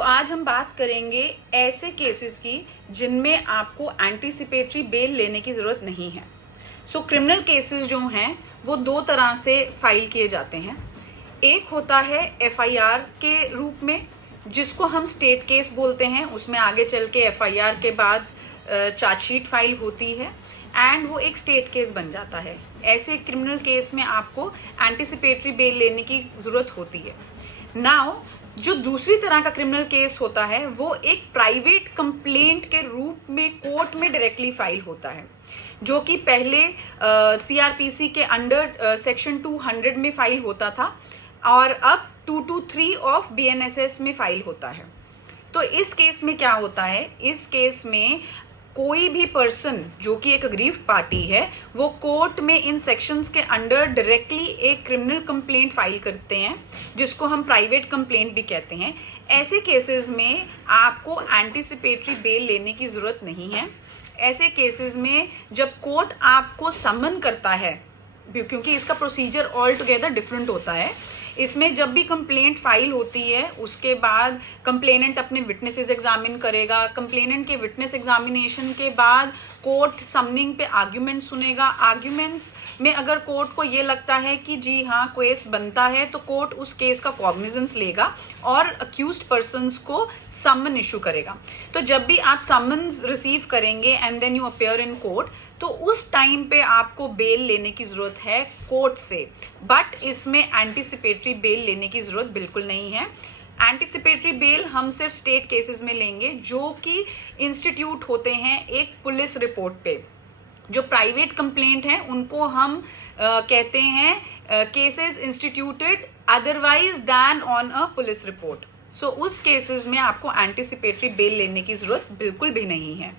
आज हम बात करेंगे ऐसे केसेस की जिनमें आपको एंटीसिपेटरी बेल लेने की जरूरत नहीं है। क्रिमिनल केसेस जो हैं वो दो तरह से फाइल किए जाते हैं। एक होता है एफआईआर के रूप में, जिसको हम स्टेट केस बोलते हैं। उसमें आगे चल के एफआईआर के बाद चार्जशीट फाइल होती है एंड वो एक स्टेट केस बन जाता है। ऐसे क्रिमिनल केस में आपको एंटीसिपेटरी बेल लेने की जरूरत होती है। नाउ जो दूसरी तरह का क्रिमिनल केस होता है वो एक प्राइवेट कंप्लेंट के रूप में कोर्ट में डायरेक्टली फाइल होता है, जो कि पहले सीआरपीसी के अंडर सेक्शन 200 में फाइल होता था और अब 223 ऑफ बीएनएसएस में फाइल होता है। तो इस केस में क्या होता है, इस केस में कोई भी पर्सन जो कि एक अग्रीव्ड पार्टी है वो कोर्ट में इन सेक्शंस के अंडर डायरेक्टली एक क्रिमिनल कंप्लेंट फाइल करते हैं, जिसको हम प्राइवेट कंप्लेंट भी कहते हैं। ऐसे केसेस में आपको एंटीसिपेटरी बेल लेने की जरूरत नहीं है। ऐसे केसेस में जब कोर्ट आपको समन करता है, क्योंकि इसका प्रोसीजर ऑल टुगेदर डिफरेंट होता है। इसमें जब भी कंप्लेंट फाइल होती है उसके बाद कंप्लेनेंट अपने विटनेसेस एग्जामिन करेगा। कंप्लेनेंट के विटनेस एग्जामिनेशन के बाद कोर्ट समनिंग पे आर्ग्यूमेंट सुनेगा। आर्ग्यूमेंट्स में अगर कोर्ट को ये लगता है कि जी हाँ केस बनता है, तो कोर्ट उस केस का कॉग्निजेंस लेगा और अक्यूज्ड पर्सन्स को समन इशू करेगा। तो जब भी आप समन रिसीव करेंगे and then you appear in court, तो उस टाइम पे आपको बेल लेने की जरूरत है कोर्ट से। बट इसमें एंटीसिपेटरी बेल लेने की जरूरत बिल्कुल नहीं है। एंटीसिपेटरी बेल हम सिर्फ स्टेट केसेस में लेंगे जो कि इंस्टीट्यूट होते हैं एक पुलिस रिपोर्ट पे। जो प्राइवेट कंप्लेंट है उनको हम कहते हैं cases instituted otherwise than on a police report. उस केसेस में आपको एंटीसिपेटरी बेल लेने की जरूरत बिल्कुल भी नहीं है।